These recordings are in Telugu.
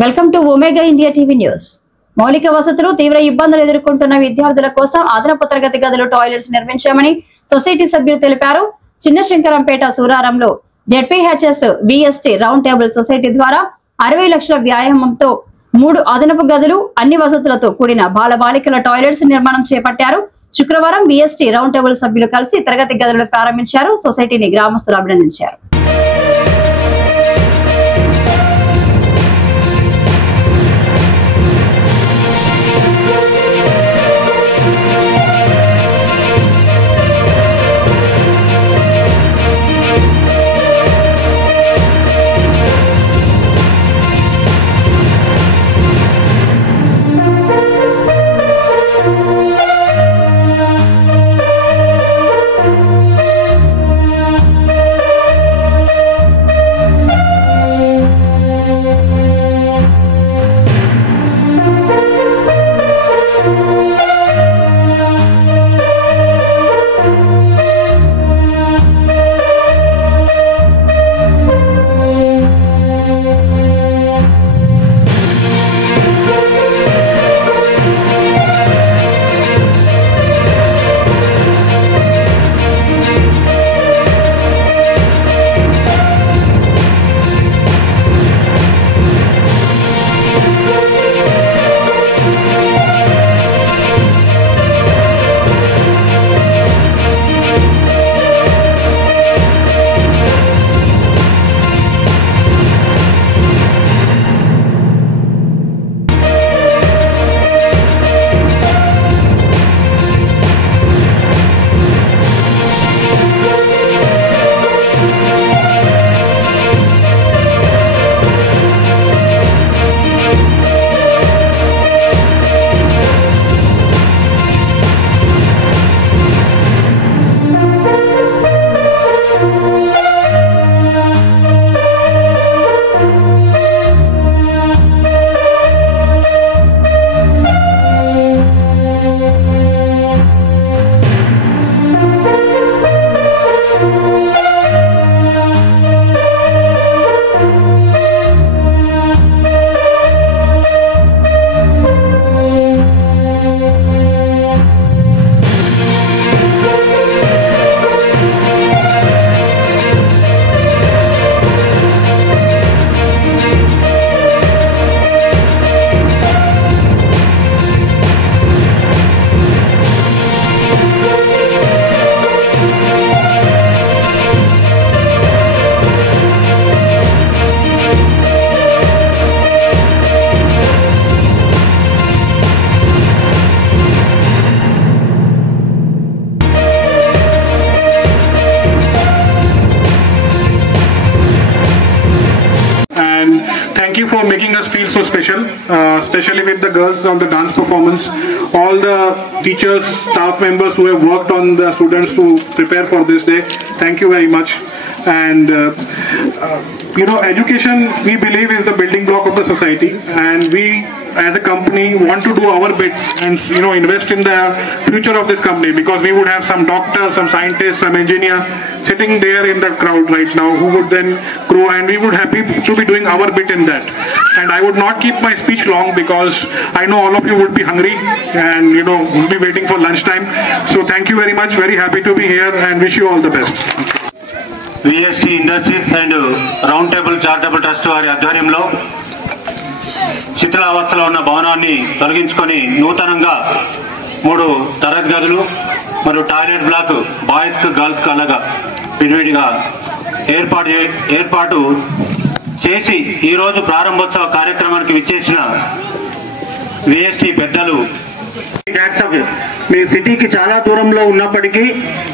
Welcome to omega India TV news. మౌలిక వసతులు తీవ్ర ఇబ్బందులు ఎదుర్కొంటున్న విద్యార్థుల కోసం అదనపు తరగతి గదులు టాయిలెట్స్ నిర్మించామని సొసైటీ సభ్యులు తెలిపారు. చిన్న శంకరంపేట సూరారంలో ZPHS VST round table society ద్వారా 60 లక్షల వ్యాయామంతో 3 అదనపు గదులు అన్ని వసతులతో కూడిన బాలబాలికల టాయిలెట్స్ నిర్మాణం చేపట్టారు. శుక్రవారం విఎస్టీ రౌండ్ టేబుల్ సభ్యులు కలిసి తరగతి గదులు ప్రారంభించారు. సొసైటీని గ్రామస్తులు అభినందించారు. Thank you for making us feel so special, especially with the girls on the dance performance. All the teachers, staff members who have worked on the students to prepare for this day, thank you very much. And education, we believe, is the building block of the society, and we as a company want to do our bit and invest in the future of this company, because we would have some doctors, some scientists, some engineer sitting there in the crowd right now who would then grow, and we would happy to be doing our bit in that. And I would not keep my speech long, because I know all of you would be hungry and would be waiting for lunchtime. So thank you very much, very happy to be here, and wish you all the best. VST industries and round table charitable trust వారి ఆధ్వర్యంలో శిథిలావస్థలో ఉన్న భవనాన్ని తొలగించుకొని నూతనంగా 3 తరగతి గదులు మరియు టాయిలెట్ బ్లాక్ బాయ్స్ కు గర్ల్స్ కు అలాగా విడివిడిగా ఏర్పాటు చేసి ఈరోజు ప్రారంభోత్సవ కార్యక్రమానికి విచ్చేసిన విఎస్టీ పెద్దలు, మీ సిటీకి చాలా దూరంలో ఉన్నప్పటికీ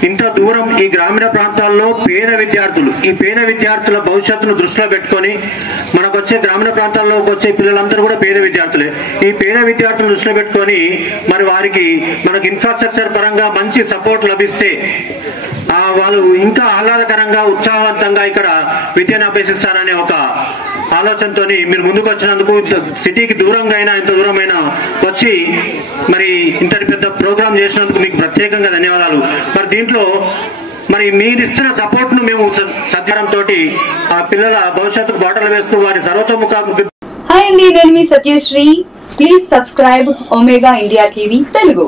ఇంత దూరం ఈ గ్రామీణ ప్రాంతాల్లో ఈ పేద విద్యార్థుల భవిష్యత్తును దృష్టిలో పెట్టుకొని మనకు వచ్చే గ్రామీణ ప్రాంతాల్లోకి వచ్చే పిల్లలందరూ కూడా పేద విద్యార్థులే. ఈ పేద విద్యార్థులను దృష్టిలో పెట్టుకొని మరి వారికి మనకు ఇన్ఫ్రాస్ట్రక్చర్ పరంగా మంచి సపోర్ట్ లభిస్తే వాళ్ళు ఇంకా ఆహ్లాదకరంగా ఉత్సాహవంతంగా ఇక్కడ విద్యను అభ్యసిస్తారనే ఒక ఆలోచనతో మీరు ముందుకు వచ్చినందుకు, సిటీకి దూరంగా అయినా ఇంత దూరమైనా వచ్చి మరి ఇంతటి పెద్ద ప్రోగ్రాం చేసినందుకు మీకు ప్రత్యేకంగా ధన్యవాదాలు. మరి దీంట్లో మరి మీరు ఇస్తున్న సపోర్ట్ ను మేము సద్వినియోగంతో ఆ పిల్లల భవిష్యత్తుకు బాటలు వేస్తూ వారి సర్వతోముఖ హాయ్ అండి, నేను మీ Satyasri. Please subscribe Omega India TV Telugu.